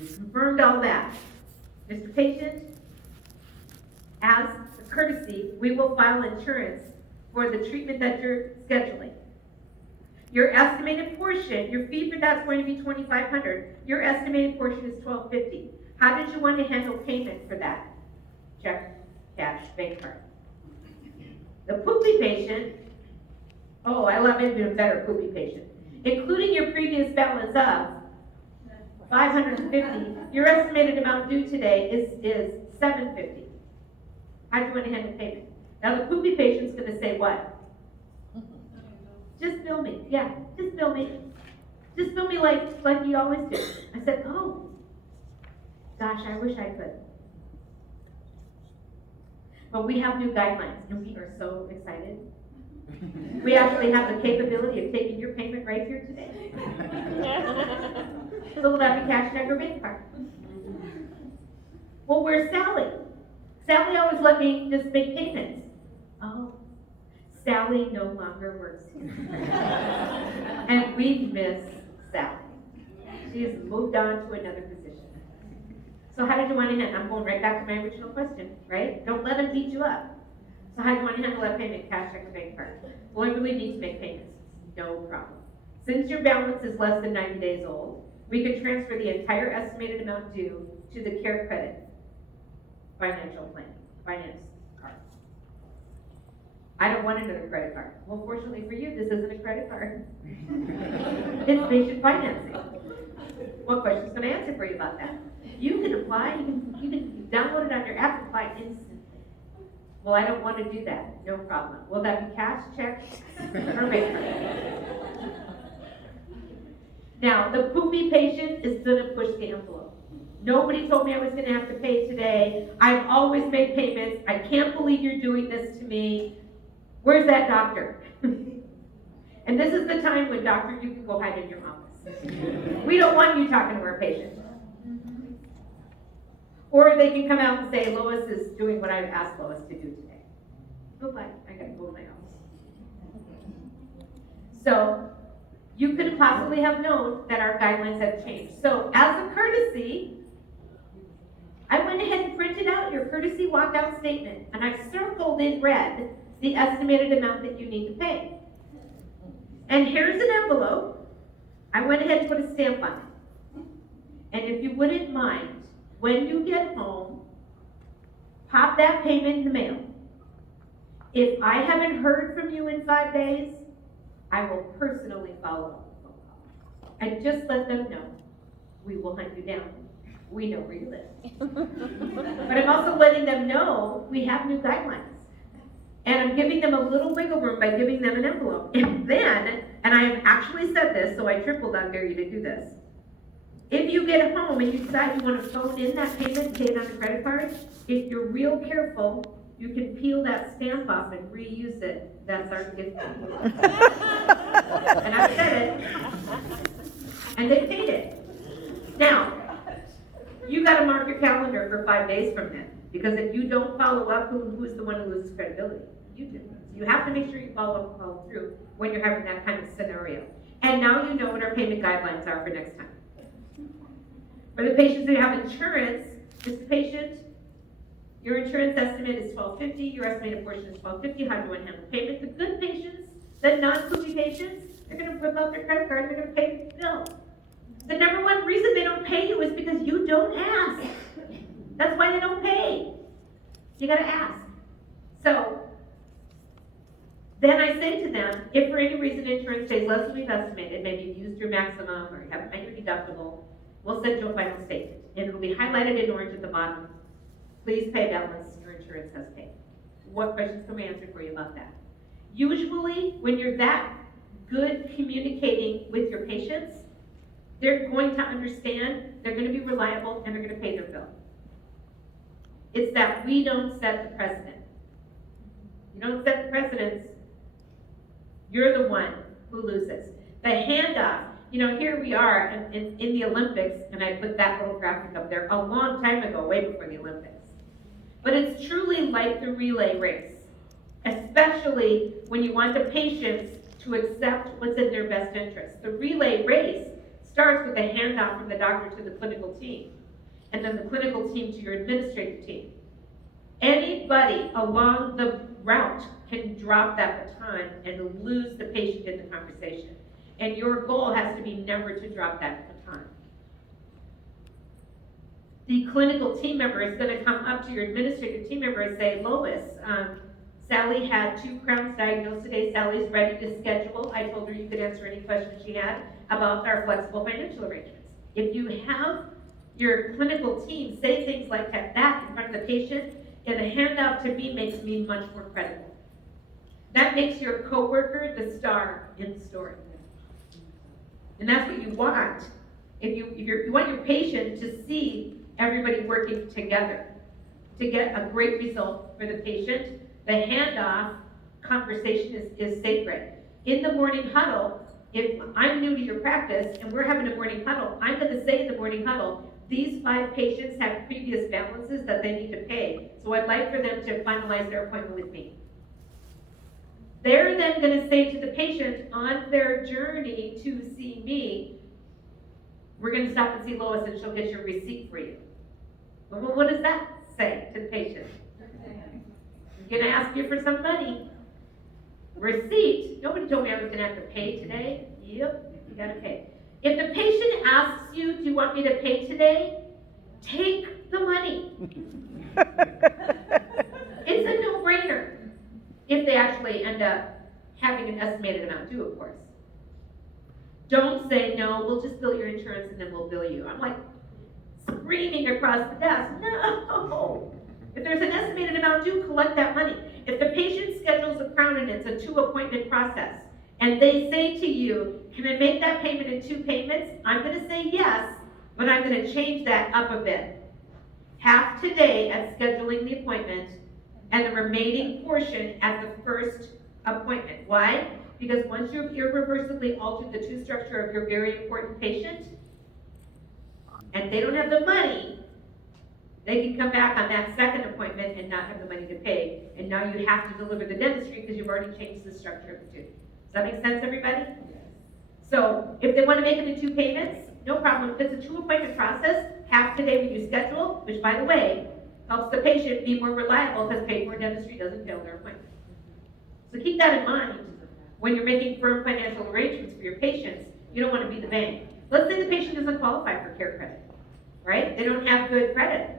We confirmed all that. Mr. Patient, as a courtesy, we will file insurance for the treatment that you're scheduling. Your estimated portion, your fee for that's going to be $2,500. Your estimated portion is $1,250. How did you want to handle payment for that? Check, cash, bank card. The poopy patient, oh, I love it even better, poopy patient. Including your previous balance of $550, your estimated amount due today is $750. How do you want to handle payment? Now the poopy patient's going to say what? Just bill me. Yeah, just bill me. Just bill me like you always do. I said, oh, gosh, I wish I could. But we have new guidelines, and we are so excited. We actually have the capability of taking your payment right here today. So we'll have a cash check or bank card. Well, where's Sally? Sally always let me just make payments. Oh, Sally no longer works here. And we miss Sally. She has moved on to another position. So how did you want to handle? I'm going right back to my original question, right? Don't let them beat you up. So how do you want to handle that payment? Cash, check, or bank card? Well, I really need to make payments. No problem. Since your balance is less than 90 days old, we can transfer the entire estimated amount due to the Care Credit financial plan, finance card. I don't want another credit card. Well, fortunately for you, this isn't a credit card. It's patient financing. What questions can I answer for you about that? You can apply, you can download it on your app and apply instantly. Well, I don't want to do that. No problem. Will that be cash, check, or bank card? Now, the poopy patient is going to push the envelope. Nobody told me I was going to have to pay today. I've always made payments. I can't believe you're doing this to me. Where's that doctor? And this is the time when, doctor, you can go hide in your office. We don't want you talking to our patient. Or they can come out and say, Lois is doing what I asked Lois to do today. Oh, bye. I got to go to my office. So you could possibly have known that our guidelines have changed. So as a courtesy, I went ahead and printed out your courtesy walkout statement, and I circled in red the estimated amount that you need to pay. And here's an envelope. I went ahead and put a stamp on it. And if you wouldn't mind, when you get home, pop that payment in the mail. If I haven't heard from you in 5 days, I will personally follow up with a phone call. And just let them know we will hunt you down. We know where you live. But I'm also letting them know we have new guidelines. And I'm giving them a little wiggle room by giving them an envelope. And then, and I've actually said this, so I triple dare you to do this. If you get home and you decide you want to phone in that payment, pay it on a credit card, if you're real careful, you can peel that stamp off and reuse it. That's our gift to you. And I said it. And they paid it. Now, you got to mark your calendar for 5 days from then. Because if you don't follow up, who's the one who loses credibility? You do. You have to make sure you follow through when you're having that kind of scenario. And now you know what our payment guidelines are for next time. For the patients who have insurance, Mr. Patient, your insurance estimate is $1,250. Your estimated portion is $1,250. How do you want to handle payment? The good patients, the non-poopy patients, they're going to whip out their credit card and they're going to pay the bill. The number one reason they don't pay you is because you don't ask. That's why they don't pay. You got to ask. So then I say to them, if for any reason insurance pays less than we've estimated, maybe you've used your maximum or you haven't met your deductible, we'll send you a final statement. And it'll be highlighted in orange at the bottom. Please pay balance your insurance has paid. What questions can we answer for you about that? Usually, when you're that good communicating with your patients, they're going to understand, they're going to be reliable, and they're going to pay their bill. It's that we don't set the precedent. You don't set the precedents, you're the one who loses. The handoff, you know, here we are in the Olympics, and I put that little graphic up there a long time ago, way before the Olympics. But it's truly like the relay race, especially when you want the patients to accept what's in their best interest. The relay race starts with a handoff from the doctor to the clinical team, and then the clinical team to your administrative team. Anybody along the route can drop that baton and lose the patient in the conversation. And your goal has to be never to drop that baton. The clinical team member is going to come up to your administrative team member and say, Lois, Sally had 2 crowns diagnosed today. Sally's ready to schedule. I told her you could answer any questions she had about our flexible financial arrangements. If you have your clinical team say things like that in front of the patient, and a handoff to me makes me much more credible. That makes your coworker the star in the story. And that's what you want. If you want your patient to see everybody working together to get a great result for the patient, the handoff conversation is sacred. In the morning huddle, if I'm new to your practice and we're having a morning huddle, I'm going to say in the morning huddle, these 5 patients have previous balances that they need to pay. So I'd like for them to finalize their appointment with me. They're then going to say to the patient on their journey to see me, we're going to stop and see Lois and she'll get your receipt for you. Well, what does that say to the patient? I'm going to ask you for some money. Receipt? Nobody told me I was going to have to pay today. Yep, you got to pay. If the patient asks you, do you want me to pay today? Take the money. It's a no-brainer. If they actually end up having an estimated amount due, of course. Don't say, no, we'll just bill your insurance and then we'll bill you. I'm like screaming across the desk, no. If there's an estimated amount due, collect that money. If the patient schedules a crown and it's a 2-appointment process, and they say to you, can I make that payment in 2 payments? I'm going to say yes, but I'm going to change that up a bit. Half today at scheduling the appointment, and the remaining portion at the first appointment. Why? Because once you've irreversibly altered the 2 structure of your very important patient, and they don't have the money, they can come back on that second appointment and not have the money to pay. And now you have to deliver the dentistry because you've already changed the structure of the 2. Does that make sense, everybody? Yes. So if they want to make it in 2 payments, no problem. If it's a 2-appointment process, half today when you schedule, which by the way, helps the patient be more reliable because paid for dentistry doesn't fail their appointment. So keep that in mind when you're making firm financial arrangements for your patients. You don't want to be the bank. Let's say the patient doesn't qualify for care credit, right? They don't have good credit.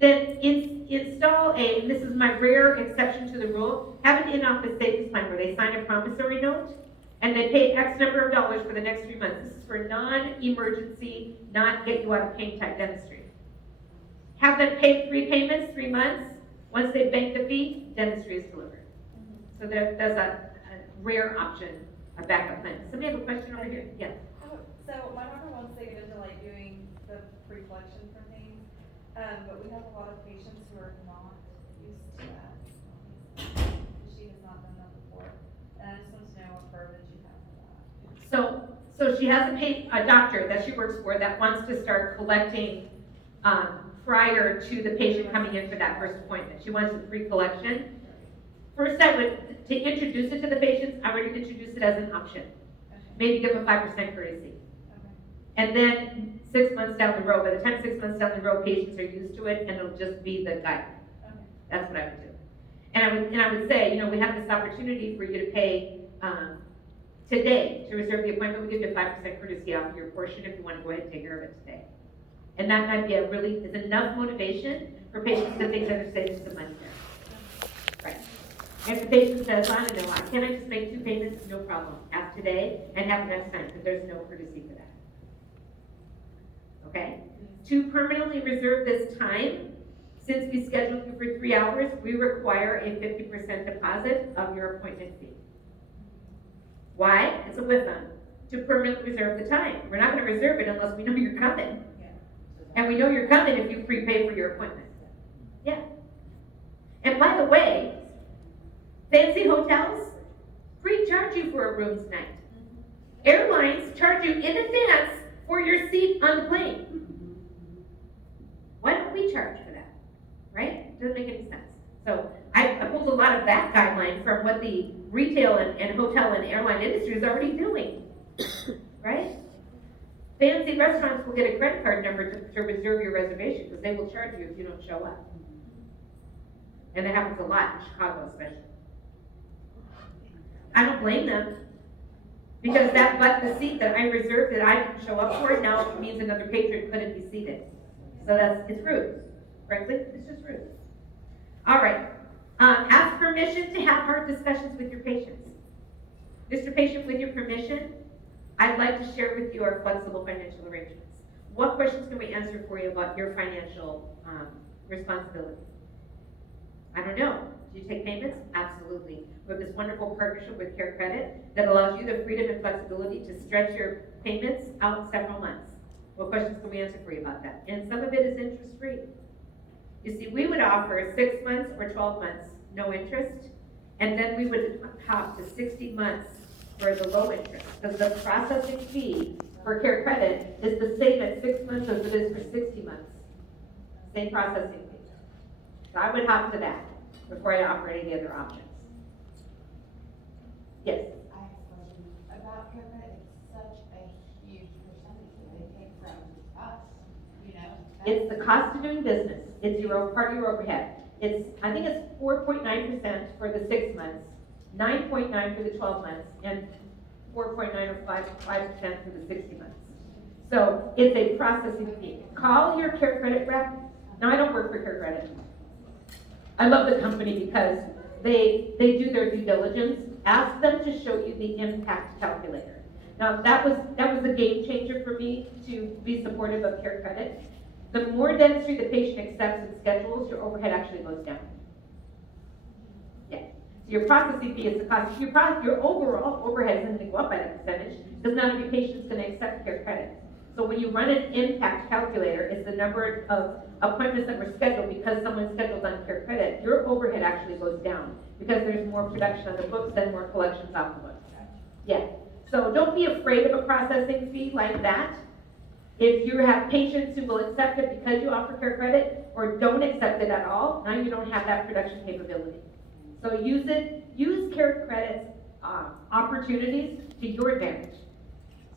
Then install and this is my rare exception to the rule, have an in-office savings plan where they sign a promissory note and they pay X number of dollars for the next 3 months. This is for non-emergency, not get you out of pain type dentistry. Have them pay 3 payments, 3 months. Once they bank the fee, dentistry is delivered. So there's a rare option, a backup plan. Somebody have a question over here? Yeah. So my daughter wants to get into like doing the pre-collection for things, but we have a lot of patients who are not used to that. She has not done that before, and I just want to know what verbiage you have for that. So she has a doctor that she works for that wants to start collecting prior to the patient coming in for that first appointment. She wants a pre-collection. First, to introduce it to the patients, I would introduce it as an option. Okay. Maybe give a 5% courtesy. Okay. And then 6 months down the road, by the time 6 months down the road, patients are used to it and it'll just be the guide. Okay. That's what I would do. And I would say, we have this opportunity for you to pay today to reserve the appointment. We give you a 5% courtesy off your portion if you want to go ahead and take care of it today. And that might be it's enough motivation for patients to think that they're saving some money there. Right. If the patient says, I don't know, can I just make 2 payments? No problem. Ask today and have it next time because there's no courtesy for that. Okay? To permanently reserve this time, since we scheduled you for 3 hours, we require a 50% deposit of your appointment fee. Why? It's a WIFM. To permanently reserve the time. We're not going to reserve it unless we know you're coming. And we know you're coming if you prepay for your appointment. Yeah. And by the way, fancy hotels pre-charge you for a room tonight. Airlines charge you in advance for your seat on the plane. Why don't we charge for that? Right? Doesn't make any sense. So I pulled a lot of that guideline from what the retail and hotel and airline industry is already doing. Right? Fancy restaurants will get a credit card number to reserve your reservation, because they will charge you if you don't show up. And it happens a lot in Chicago especially. I don't blame them, because the seat that I reserved that I didn't show up for now means another patron couldn't be seated. So it's rude. Frankly, it's just rude. All right. Ask permission to have hard discussions with your patients. Mr. Patient, with your permission, I'd like to share with you our flexible financial arrangements. What questions can we answer for you about your financial responsibility? I don't know. Do you take payments? Absolutely. We have this wonderful partnership with Care Credit that allows you the freedom and flexibility to stretch your payments out several months. What questions can we answer for you about that? And some of it is interest-free. You see, we would offer 6 months or 12 months, no interest, and then we would hop to 60 months for the low interest. Because the processing fee for Care Credit is the same at 6 months as it is for 60 months. Same processing fee. So I would hop to that before I offer any other options. Yes? I have a question about Care Credit. It's such a huge percentage that they take from us, you know? It's the cost of doing business. It's part of your overhead. I think it's 4.9% for the 6 months, 9.9% for the 12 months, and 4.9 or 5% for the 60 months. So it's a processing fee. Call your Care Credit rep. Now, I don't work for Care Credit. I love the company because they do their due diligence. Ask them to show you the impact calculator. Now, that was a game changer for me to be supportive of Care Credit. The more dentistry the patient accepts and schedules, your overhead actually goes down. Yeah. So your processing fee is the cost. Your overall overhead isn't going to go up by that percentage, because not every patient's going to accept Care Credit. So when you run an impact calculator, it's the number of appointments that were scheduled because someone scheduled on Care Credit. Your overhead actually goes down because there's more production on the books and more collections off the books. Yeah. So don't be afraid of a processing fee like that. If you have patients who will accept it because you offer Care Credit or don't accept it at all, now you don't have that production capability. So use Care Credit's opportunities to your advantage.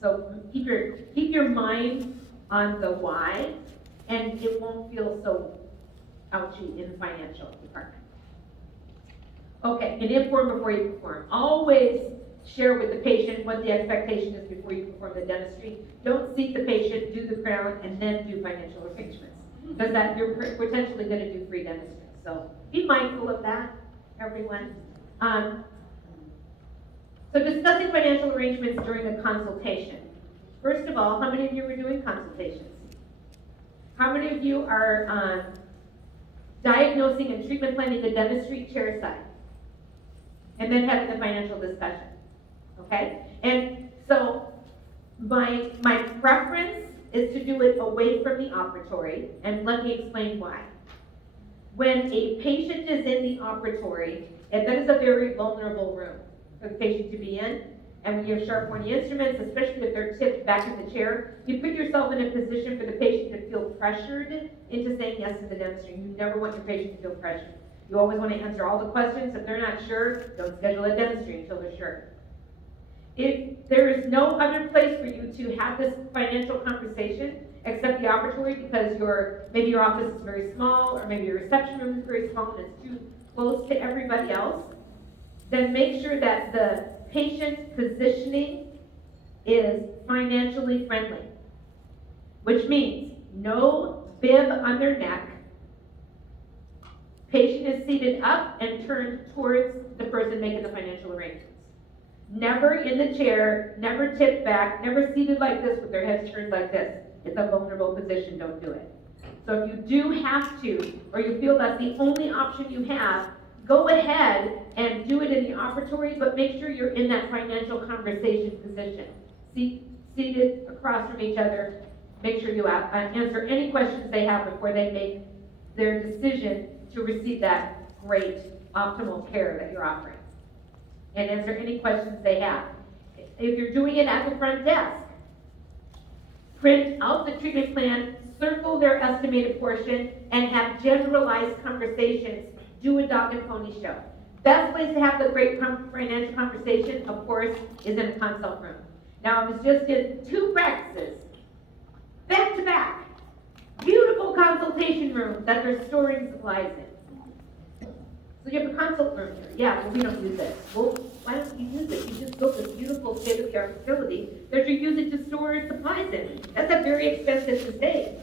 So keep your mind on the why, and it won't feel so ouchy in the financial department. Okay, and inform before you perform. Always share with the patient what the expectation is before you perform the dentistry. Don't seek the patient, do the crown, and then do financial arrangements, because that you're potentially going to do free dentistry. So be mindful of that, everyone. So discussing financial arrangements during a consultation. First of all, how many of you are doing consultations? How many of you are diagnosing and treatment planning the dentistry chair side? And then having the financial discussion, okay? And so my preference is to do it away from the operatory, and let me explain why. When a patient is in the operatory, and that is a very vulnerable room for the patient to be in, and when you have sharp pointy instruments, especially if they're tipped back in the chair, you put yourself in a position for the patient to feel pressured into saying yes to the dentistry. You never want your patient to feel pressured. You always want to answer all the questions. If they're not sure, don't schedule a dentistry until they're sure. If there is no other place for you to have this financial conversation except the operatory, because maybe your office is very small, or maybe your reception room is very small and it's too close to everybody else, then make sure that the patient positioning is financially friendly, which means no bib under neck. Patient is seated up and turned towards the person making the financial arrangements. Never in the chair, never tipped back, never seated like this with their heads turned like this. It's a vulnerable position, don't do it. So if you do have to, or you feel that's the only option you have, go ahead and do it in the operatory, but make sure you're in that financial conversation position. Seated across from each other, make sure you answer any questions they have before they make their decision to receive that great optimal care that you're offering. And answer any questions they have. If you're doing it at the front desk, print out the treatment plan, circle their estimated portion, and have generalized conversations. Do a dog and pony show. Best place to have the great financial conversation, of course, is in the consult room. Now, I was just in 2 practices back to back. Beautiful consultation room that they're storing supplies in. So you have a consult room here. Yeah, well, we don't use it. Well, why don't you use it? You just built this beautiful state-of-the-art facility that you're using to store supplies in. That's a very expensive to save.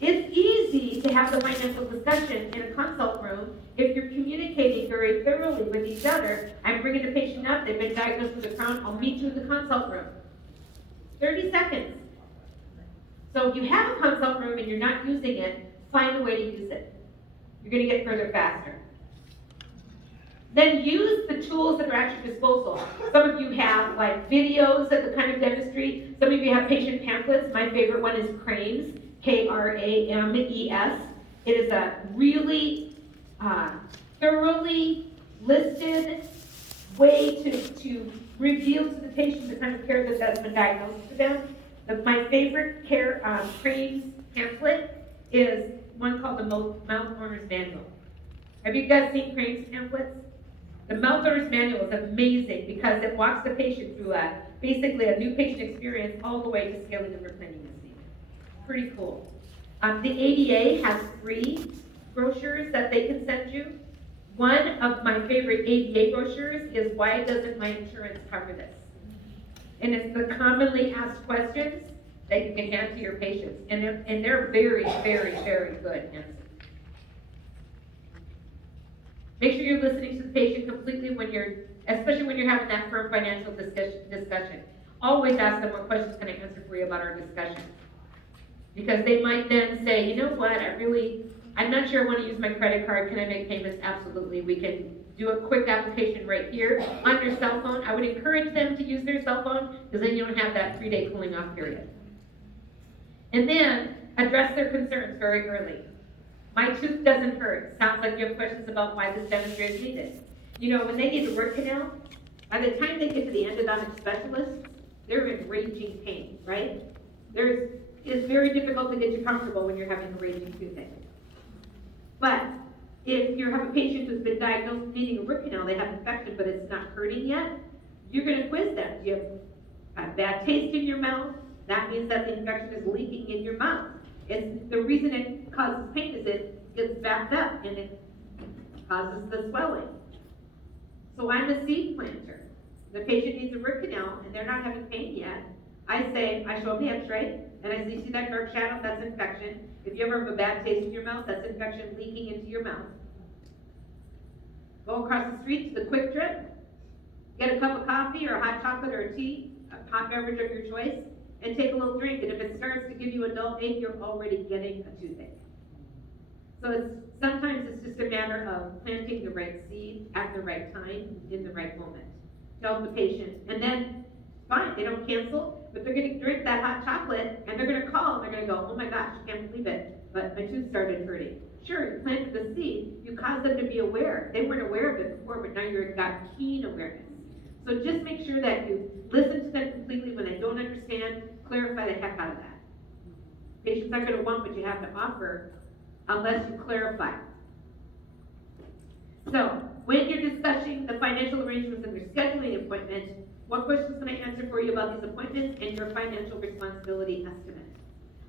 It's easy to have the financial discussion in a consult room if you're communicating very thoroughly with each other. I'm bringing the patient up, they've been diagnosed with a Crohn, I'll meet you in the consult room. 30 seconds. So if you have a consult room and you're not using it, find a way to use it. You're going to get further faster. Then use the tools that are at your disposal. Some of you have like videos of the kind of dentistry. Some of you have patient pamphlets. My favorite one is Crames, Krames. It is a really thoroughly listed way to reveal to the patient the kind of care that's been diagnosed for them. My favorite Crames pamphlet is one called the Mouth Owner's Manual. Have you guys seen Crames pamphlets? The Mouth Owner's Manual is amazing because it walks the patient through basically a new patient experience all the way to scaling and reclaiming the teeth. Pretty cool. The ADA has free brochures that they can send you. One of my favorite ADA brochures is Why Doesn't My Insurance Cover This? And it's the commonly asked questions that you can hand to your patients. And they're very, very, very good answers. Make sure you're listening to the patient completely especially when you're having that firm financial discussion. Always ask them, what questions can I answer for you about our discussion? Because they might then say, you know what, I'm not sure I want to use my credit card. Can I make payments? Absolutely. We can do a quick application right here on your cell phone. I would encourage them to use their cell phone because then you don't have that 3-day cooling off period. And then address their concerns very early. My tooth doesn't hurt. Sounds like you have questions about why this dentistry is needed. You know, when they need a root canal, by the time they get to the endodontic specialist, they're in raging pain, right? It's very difficult to get you comfortable when you're having a raging toothache. But if you have a patient who's been diagnosed needing a root canal, they have infection, but it's not hurting yet, you're going to quiz them. Do you have a bad taste in your mouth? That means that the infection is leaking in your mouth. The reason it causes pain is it gets backed up and it causes the swelling. So I'm a seed planter. The patient needs a root canal and they're not having pain yet. I show them the x-ray and I say, see that dark shadow? That's infection. If you ever have a bad taste in your mouth, that's infection leaking into your mouth. Go across the street to the Quick Trip, get a cup of coffee or a hot chocolate or a tea, a hot beverage of your choice, and take a little drink. And if it starts to give you a dull ache, you're already getting a toothache. So sometimes it's just a matter of planting the right seed at the right time, in the right moment. Tell the patient, and then fine, they don't cancel, but they're going to drink that hot chocolate, and they're going to call, and they're going to go, oh my gosh, I can't believe it, but my tooth started hurting. Sure, you planted the seed, you caused them to be aware. They weren't aware of it before, but now you've got keen awareness. So just make sure that you listen to them completely. When they don't understand, clarify the heck out of that. Patients aren't going to want what you have to offer unless you clarify. So when you're discussing the financial arrangements and your scheduling appointment, what questions can I answer for you about these appointments and your financial responsibility estimate?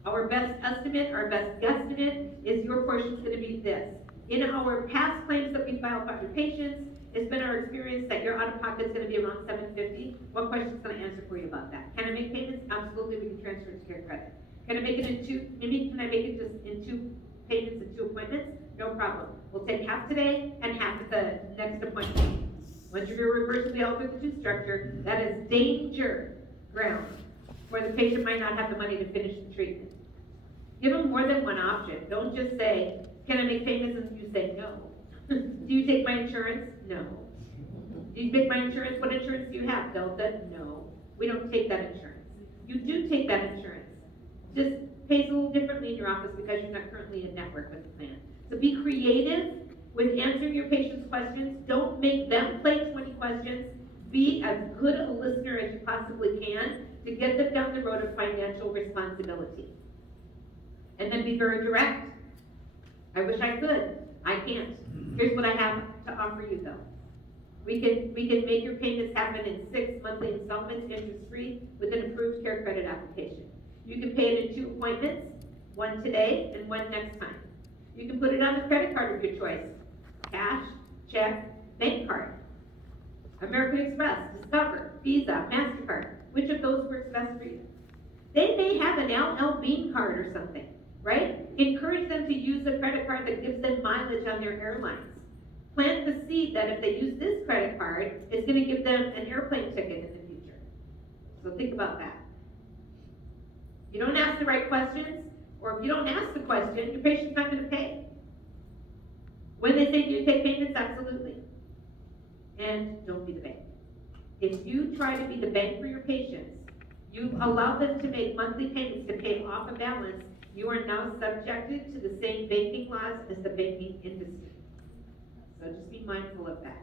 Our best estimate, our best guesstimate is your portion is going to be this. In our past claims that we filed by your patients, it's been our experience that your out-of-pocket is going to be around $750. What questions can I answer for you about that? Can I make payments? Absolutely, we can transfer it to CareCredit. Can I make it in can I make it just in 2 payments and 2 appointments? No problem. We'll take half today and half at the next appointment. Once you're reversibly altered the tooth structure, that is danger ground where the patient might not have the money to finish the treatment. Give them more than one option. Don't just say, can I make payments? And you say no. Do you take my insurance? No. Do you take my insurance? What insurance do you have? Delta? No. We don't take that insurance. You do take that insurance. Just pays a little differently in your office because you're not currently in network with the plan. So be creative with answering your patient's questions. Don't make them play 20 questions. Be as good a listener as you possibly can to get them down the road of financial responsibility. And then be very direct. I wish I could. I can't. Here's what I have to offer you though. We can make your payments happen in 6 monthly installments, interest-free, with an approved CareCredit application. You can pay it in 2 appointments, one today and one next time. You can put it on a credit card of your choice, cash, check, bank card. American Express, Discover, Visa, MasterCard, which of those works best for you? They may have an LL Bean card or something, right? Encourage them to use a credit card that gives them mileage on their airlines. Plant the seed that if they use this credit card, it's gonna give them an airplane ticket in the future. So think about that. You don't ask the right questions, or if you don't ask the question, your patient's not gonna pay. When they say, do you take payments? Absolutely. And don't be the bank. If you try to be the bank for your patients, you allow them to make monthly payments to pay off a balance, you are now subjected to the same banking laws as the banking industry. So just be mindful of that.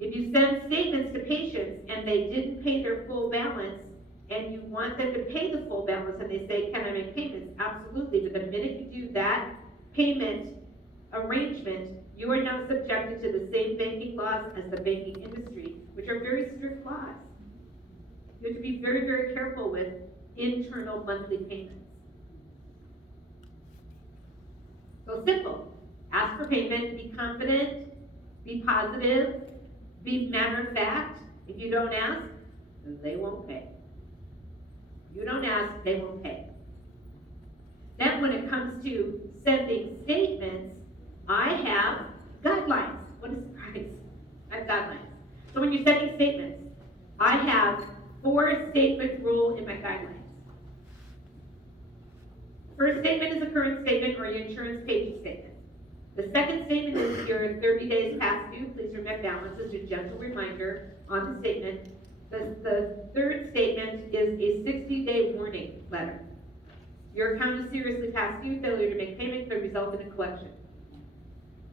If you send statements to patients and they didn't pay their full balance, and you want them to pay the full balance, and they say, can I make payments? Absolutely, but the minute you do that payment arrangement, you are now subjected to the same banking laws as the banking industry, which are very strict laws. You have to be very, very careful with internal monthly payments. So simple. Ask for payment, be confident, be positive, be matter of fact. If you don't ask, then they won't pay. You don't ask, they won't pay. Then when it comes to sending statements, I have guidelines. What is surprise? I have guidelines. So when you're sending statements, I have 4 statement rule in my guidelines. First statement is a current statement or your insurance payment statement. The second statement is your 30 days past due, please remit balance as a gentle reminder on the statement. The third statement is a 60-day warning letter. Your account is seriously past due, failure to make payment could result in a collection.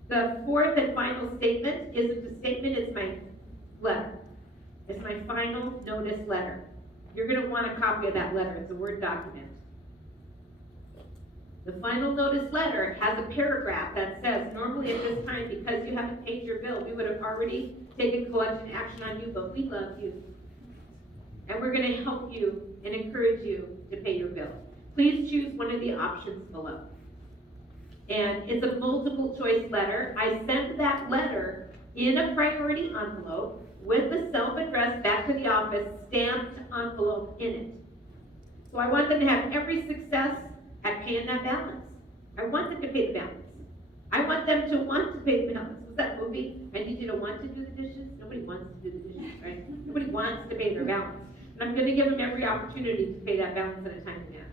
The fourth and final statement isn't a statement, it's my letter. It's my final notice letter. You're gonna want a copy of that letter, it's a Word document. The final notice letter has a paragraph that says, normally at this time, because you haven't paid your bill, we would have already taken collection action on you, but we love you. And we're gonna help you and encourage you to pay your bill. Please choose one of the options below. And it's a multiple choice letter. I send that letter in a priority envelope with the self-addressed back to the office stamped envelope in it. So I want them to have every success at paying that balance. I want them to pay the balance. I want them to want to pay the balance. What's that movie? I need you to want to do the dishes. Nobody wants to do the dishes, right? Nobody wants to pay their balance. And I'm gonna give them every opportunity to pay that balance in a timely manner.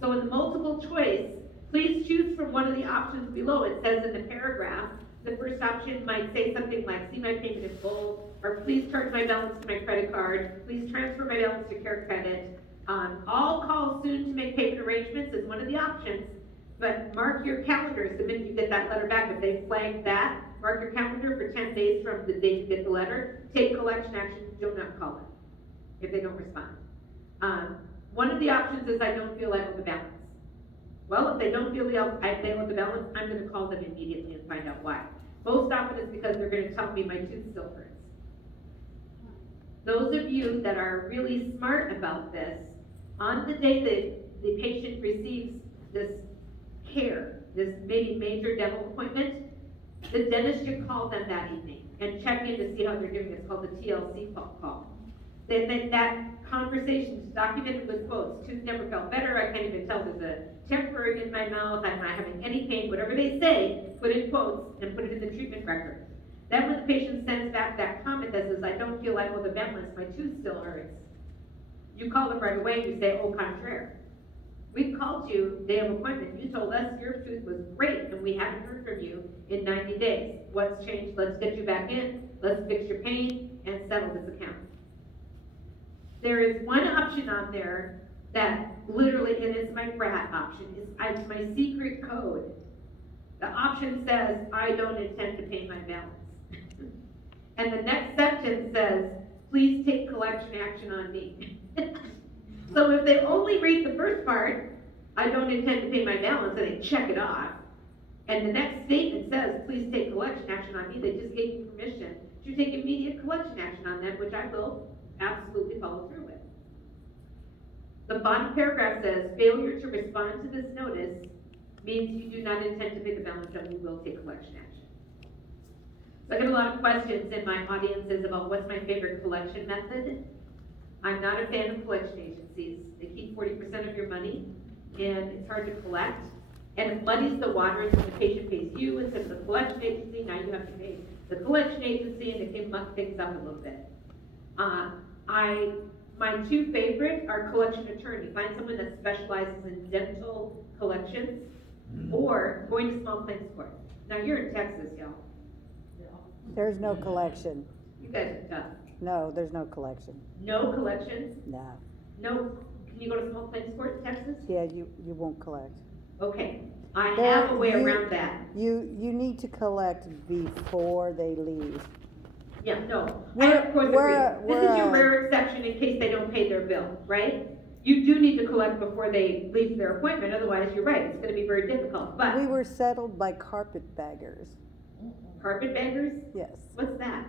So in the multiple choice, please choose from one of the options below. It says in the paragraph, the first option might say something like, see my payment in full, or please charge my balance to my credit card, please transfer my balance to Care Credit. I'll call soon to make payment arrangements is one of the options, but mark your calendars the minute you get that letter back. If they flag that, mark your calendar for 10 days from the date you get the letter, take collection action, do not call it if they don't respond. One of the options is I don't feel I owe the balance. Well, if they don't feel they owe the balance, I'm gonna call them immediately and find out why. Most often it's because they're gonna tell me my tooth still hurts. Those of you that are really smart about this, on the day that the patient receives this care, this maybe major dental appointment, the dentist should call them that evening and check in to see how they're doing. It's called the TLC call. Then that conversation is documented with quotes. Tooth never felt better. I can't even tell there's a temporary in my mouth. I'm not having any pain. Whatever they say, put in quotes and put it in the treatment record. Then when the patient sends back that comment that says, I don't feel like with the balance, my tooth still hurts. You call them right away and you say, au contraire. We called you day of appointment. You told us your tooth was great and we haven't heard from you in 90 days. What's changed? Let's get you back in. Let's fix your pain and settle this account. There is one option on there that literally, and it's my brat option, it's my secret code. The option says, I don't intend to pay my balance. And the next sentence says, please take collection action on me. So if they only read the first part, I don't intend to pay my balance, and they check it off, and the next statement says, please take collection action on me, they just gave me permission to take immediate collection action on them, which I will absolutely follow through with. The bottom paragraph says, failure to respond to this notice means you do not intend to pay the balance and we will take collection action. So I get a lot of questions in my audiences about what's my favorite collection method. I'm not a fan of collection agencies. They keep 40% of your money, and it's hard to collect. And it muddies the waters when the patient pays you instead of the collection agency. Now you have to pay the collection agency, and it can muck things up a little bit. My two favorite are collection attorney. Find someone that specializes in dental collections, or going to small claims court. Now you're in Texas, y'all. There's no collection. You guys are tough. No, there's no collection. No collections? No. No, can you go to small claims court in Texas? Yeah, you won't collect. Okay, I There- have a way you- around that. You need to collect before they leave. Yeah, no, I We're- of course we're- agree. This is your we're, rare exception in case they don't pay their bill, right? You do need to collect before they leave their appointment, otherwise, you're right, it's gonna be very difficult, We but were settled by carpetbaggers. carpetbaggers, Yes. what's that?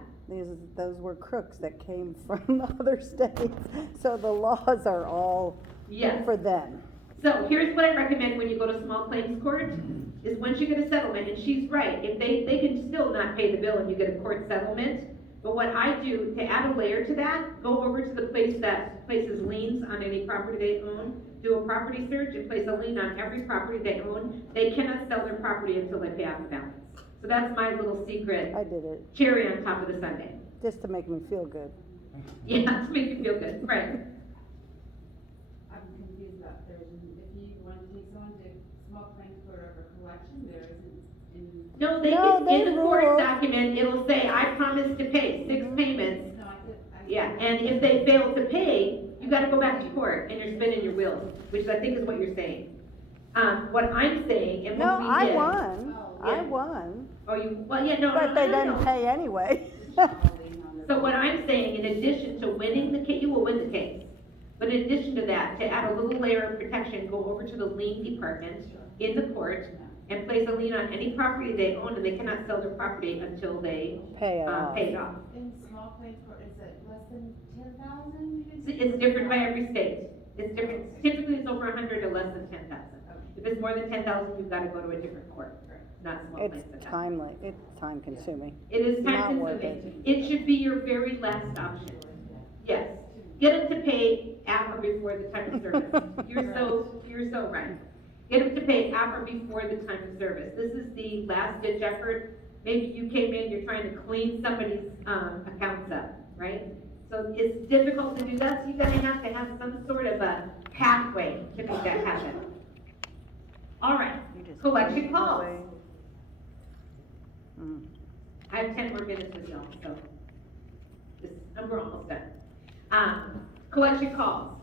Those were crooks that came from other states. So the laws are all Yes. for them. So here's what I recommend when you go to small claims court, is once you get a settlement, and she's right, if they can still not pay the bill and you get a court settlement, but what I do, to add a layer to that, go over to the place that places liens on any property they own, do a property search and place a lien on every property they own. They cannot sell their property until they pay off the balance. So that's my little secret I did it cherry on top of the sundae. just to make me feel good. Yeah, to make you feel good, right. I'm confused about if you want to take someone to small claims court over collection, there isn't in. No, they No, can, they in the court rule. document, it'll say, I promise to pay 6 payments. No, Yeah, and if they fail to pay, you gotta go back to court and you're spinning your wheels, which I think is what you're saying. What I'm saying, and No, what we I did. won. Oh, I yeah. won. Oh, well, yeah, no, But they no, didn't pay anyway. So what I'm saying, in addition to winning the case, you will win the case. But in addition to that, to add a little layer of protection, go over to the lien department in the court and place a lien on any property they own, and they cannot sell their property until they, Pay it off. pay it off. In small claims court, is it less than 10,000? It's different by every state. It's different. Typically, it's over 100 or less than 10,000. If it's more than 10,000, you've got to go to a different court, not small claims. It's timely, it's time consuming. It is not time worth consuming. It should be your very last option. Yes. Get them to pay at or before the time of service. You're so right. Get them to pay at or before the time of service. This is the last ditch effort. Maybe you came in, you're trying to clean somebody's, accounts up, right? So it's difficult to do that, so you're gonna have to have some sort of a pathway to make that happen. All right, collection calls. Mm. I have 10 more minutes with y'all, so we're almost done. Collection calls.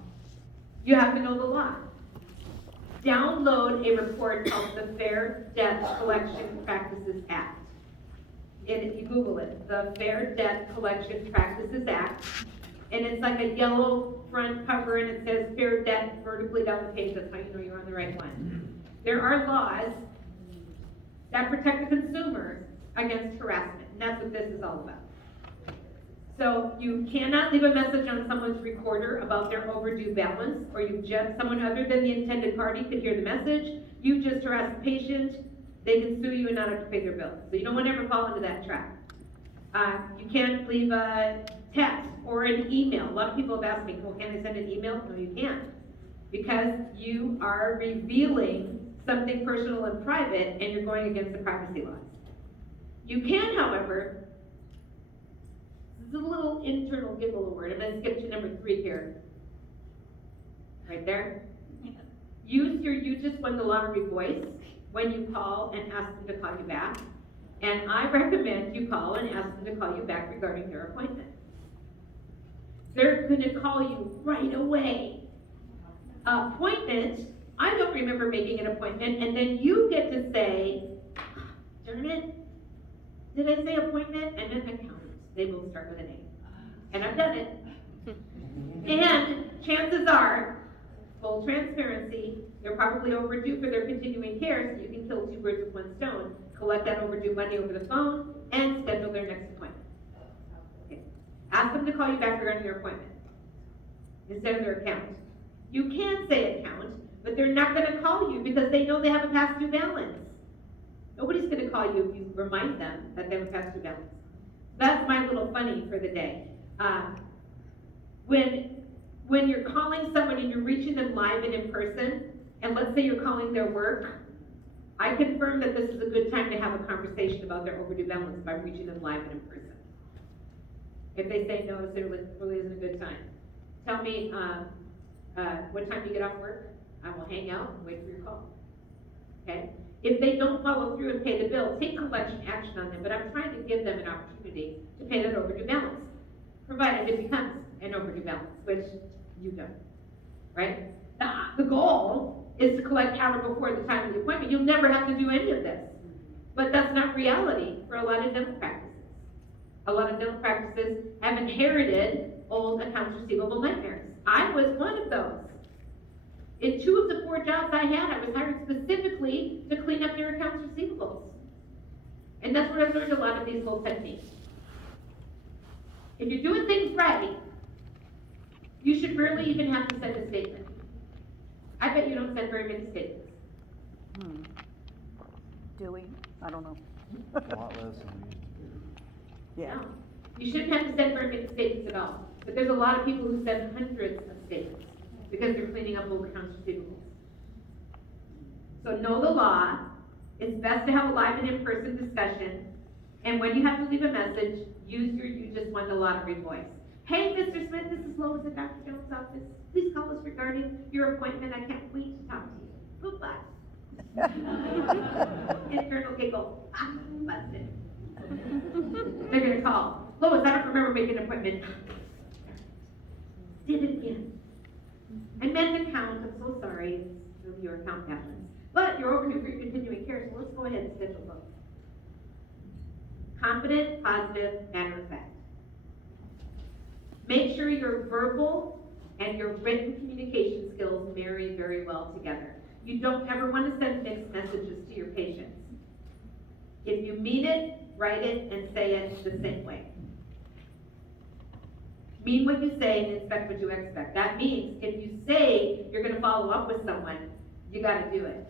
You have to know the law. Download a report called the Fair Debt Collection Practices Act. And if you Google it, the Fair Debt Collection Practices Act, and it's like a yellow front cover and it says fair debt vertically down the page, that's how you know you're on the right one. There are laws that protect the consumer against harassment, and that's what this is all about. So you cannot leave a message on someone's recorder about their overdue balance, or someone other than the intended party could hear the message. You just harass the patient, they can sue you and not have to pay their bill. So you don't want to ever fall into that trap. You can't leave a text or an email. A lot of people have asked me, well, can I send an email? No, you can't. Because you are revealing something personal and private, and you're going against the privacy laws. You can, however, this is a little internal giggle word. I'm going to skip to number 3 here. Right there. Use your You Just Won the Lottery voice when you call and ask them to call you back. And I recommend you call and ask them to call you back regarding their appointment. They're going to call you right away. Appointment, I don't remember making an appointment, and then you get to say, darn it, did I say appointment? I meant account. They will start with an A. And I've done it. And chances are, full transparency, they're probably overdue for their continuing care, so you can kill 2 birds with 1 stone. Collect that overdue money over the phone and schedule their next appointment. Okay. Ask them to call you back regarding their appointment instead of their account. You can say account, but they're not gonna call you because they know they have a past due balance. Nobody's gonna call you if you remind them that they have a past due balance. That's my little funny for the day. When you're calling someone and you're reaching them live and in person, and let's say you're calling their work, I confirm that this is a good time to have a conversation about their overdue balance by reaching them live and in person. If they say no, it really isn't a good time. Tell me what time you get off work. I will hang out and wait for your call. Okay? If they don't follow through and pay the bill, take collection action on them, but I'm trying to give them an opportunity to pay that overdue balance, provided it becomes an overdue balance, which you don't, right? The goal is to collect hour before the time of the appointment. You'll never have to do any of this, but that's not reality for a lot of dental practices. A lot of dental practices have inherited old accounts receivable nightmares. I was one of those. In 2 of the 4 jobs I had, I was hired specifically to clean up their accounts receivables. And that's where I learned a lot of these little techniques. If you're doing things right, you should rarely even have to send a statement. I bet you don't send very many statements. Do we? I don't know. A lot less than we used to do. Yeah. No. You shouldn't have to send very many statements at all. But there's a lot of people who send hundreds of statements because they're cleaning up old accounts receivables. So know the law. It's best to have a live and in-person discussion. And when you have to leave a message, use your "you just won the lottery" voice. Hey, Mr. Smith, this is Lois at Dr. Jones' office. Please call us regarding your appointment. I can't wait to talk to you. Goodbye. Internal giggle. Busted. They're gonna call. Lois, I don't remember making an appointment. Did it again. I meant account. I'm so sorry. It's your account balance. But you're overdue for your continuing care, so let's go ahead and schedule both. Confident, positive, matter of fact. Make sure your verbal and your written communication skills marry very well together. You don't ever want to send mixed messages to your patients. If you mean it, write it and say it the same way. Mean what you say and expect what you expect. That means if you say you're going to follow up with someone, you got to do it.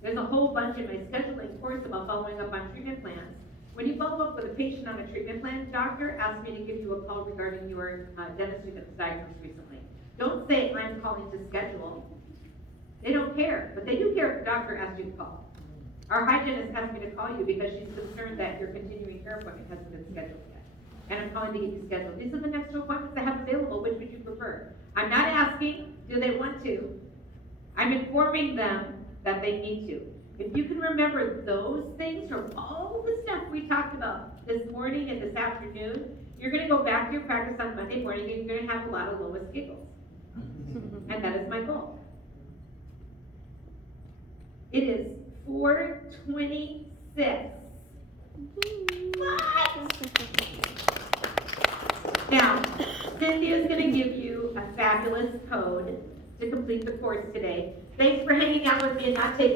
There's a whole bunch in my scheduling course about following up on treatment plans. When you follow up with a patient on a treatment plan, doctor asked me to give you a call regarding your dentistry that was diagnosed recently. Don't say I'm calling to schedule. They don't care, but they do care if the doctor asks you to call. Our hygienist asked me to call you because she's concerned that your continuing care appointment hasn't been scheduled yet. And I'm calling to get you scheduled. These are the next 2 appointments I have available. Which would you prefer? I'm not asking, do they want to? I'm informing them that they need to. If you can remember those things from all the stuff we talked about this morning and this afternoon, you're going to go back to your practice on Monday morning and you're going to have a lot of Lois giggles. And that is my goal. It is 4:26. What? Now, Cynthia is going to give you a fabulous code to complete the course today. Thanks for hanging out with me and not taking